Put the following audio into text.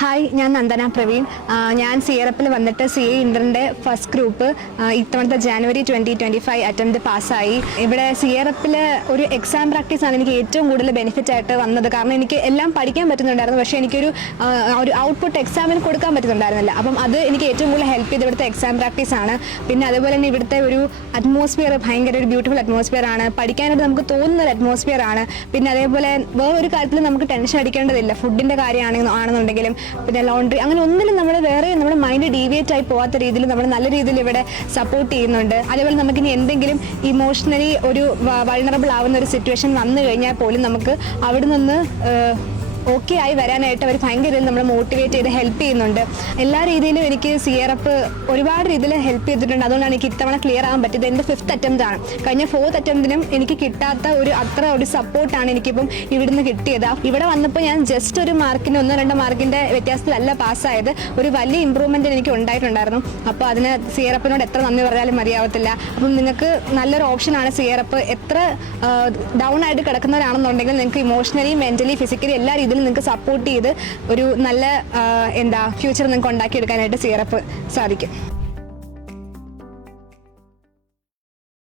Hi, ഞാൻ നന്ദന പ്രവീൺ. ഞാൻ സിയറപ്പിൽ വന്നിട്ട് CA ഇന്ററിൻ്റെ ഫസ്റ്റ് ഗ്രൂപ്പ് ഇത്തവണത്തെ ജാനുവരി 2025 അറ്റംപ്റ്റ് പാസ്സായി. ഇവിടെ സിയറപ്പിൽ ഒരു എക്സാം പ്രാക്ടീസ് ആണ് എനിക്ക് ഏറ്റവും കൂടുതൽ ബെനിഫിറ്റ് ആയിട്ട് വന്നത്. കാരണം എനിക്ക് എല്ലാം പഠിക്കാൻ പറ്റുന്നുണ്ടായിരുന്നു, പക്ഷേ എനിക്കൊരു ഔട്ട്പുട്ട് എക്സാമിന് കൊടുക്കാൻ പറ്റുന്നുണ്ടായിരുന്നില്ല. അപ്പം അത് എനിക്ക് ഏറ്റവും കൂടുതൽ ഹെൽപ്പ് ചെയ്ത് ഇവിടുത്തെ എക്സാം പ്രാക്ടീസ് ആണ്. പിന്നെ അതേപോലെ തന്നെ ഇവിടുത്തെ ഒരു അറ്റ്മോസ്ഫിയർ ഭയങ്കര ഒരു ബ്യൂട്ടിഫുൾ അറ്റ്മോസ്ഫിയർ ആണ്. പഠിക്കാനായിട്ട് നമുക്ക് തോന്നുന്ന ഒരു അറ്റ്മോസ്ഫിയർ ആണ്. പിന്നെ അതേപോലെ വേറൊരു കാര്യത്തിൽ നമുക്ക് ടെൻഷൻ അടിക്കേണ്ടതില്ല. ഫുഡിൻ്റെ കാര്യമാണെന്നുണ്ടെങ്കിലും പിന്നെ ലോണ്ടറി അങ്ങനെ ഒന്നിലും നമ്മുടെ മൈൻഡ് ഡീവിയേറ്റ് ആയി പോകാത്ത രീതിയിൽ നമ്മൾ നല്ല രീതിയിൽ ഇവിടെ സപ്പോർട്ട് ചെയ്യുന്നുണ്ട്. അതേപോലെ നമുക്കിനി എന്തെങ്കിലും ഇമോഷണലി ഒരു വൾണറബിൾ ആവുന്ന ഒരു സിറ്റുവേഷൻ വന്നു കഴിഞ്ഞാൽ പോലും നമുക്ക് അവിടെ നിന്ന് ഓക്കെ ആയി വരാനായിട്ട് അവർ ഭയങ്കര രീതിയിൽ നമ്മളെ മോട്ടിവേറ്റ് ചെയ്ത് ഹെൽപ്പ് ചെയ്യുന്നുണ്ട്. എല്ലാ രീതിയിലും എനിക്ക് സിയറപ്പ് ഒരുപാട് രീതിയിൽ ഹെൽപ്പ് ചെയ്തിട്ടുണ്ട്. അതുകൊണ്ടാണ് എനിക്ക് ഇത്തവണ ക്ലിയർ ആകാൻ പറ്റിയത്. എൻ്റെ 5th അറ്റംപ്റ്റ് ആണ്. കഴിഞ്ഞ 4th അറ്റംപ്റ്റിനും എനിക്ക് കിട്ടാത്ത അത്ര ഒരു സപ്പോർട്ടാണ് എനിക്കിപ്പം ഇവിടുന്ന് കിട്ടിയത്. ഇവിടെ വന്നപ്പോൾ ഞാൻ ജസ്റ്റ് ഒരു മാർക്കിന് 1-2 മാർക്കിൻ്റെ വ്യത്യാസത്തിലല്ല പാസ്സായത്. ഒരു വലിയ ഇമ്പ്രൂവ്മെൻറ്റ് എനിക്ക് ഉണ്ടായിട്ടുണ്ടായിരുന്നു. അപ്പോൾ അതിന് സിയറപ്പിനോട് എത്ര നന്ദി പറഞ്ഞാലും മതിയാവത്തില്ല. അപ്പം നിങ്ങൾക്ക് നല്ലൊരു ഓപ്ഷനാണ് സിയറപ്പ്. എത്ര ഡൗൺ ആയിട്ട് കിടക്കുന്നവരാണെന്നുണ്ടെങ്കിൽ നിങ്ങൾക്ക് ഇമോഷണലി, മെൻ്റലി, ഫിസിക്കലി എല്ലാ രീതിയിലും നിങ്ങൾക്ക് സപ്പോർട്ട് ചെയ്ത് ഒരു നല്ല ഫ്യൂച്ചർ നിങ്ങൾക്ക് ഉണ്ടാക്കിയെടുക്കാനായിട്ട് സിയറപ്പ് സാധിക്കും.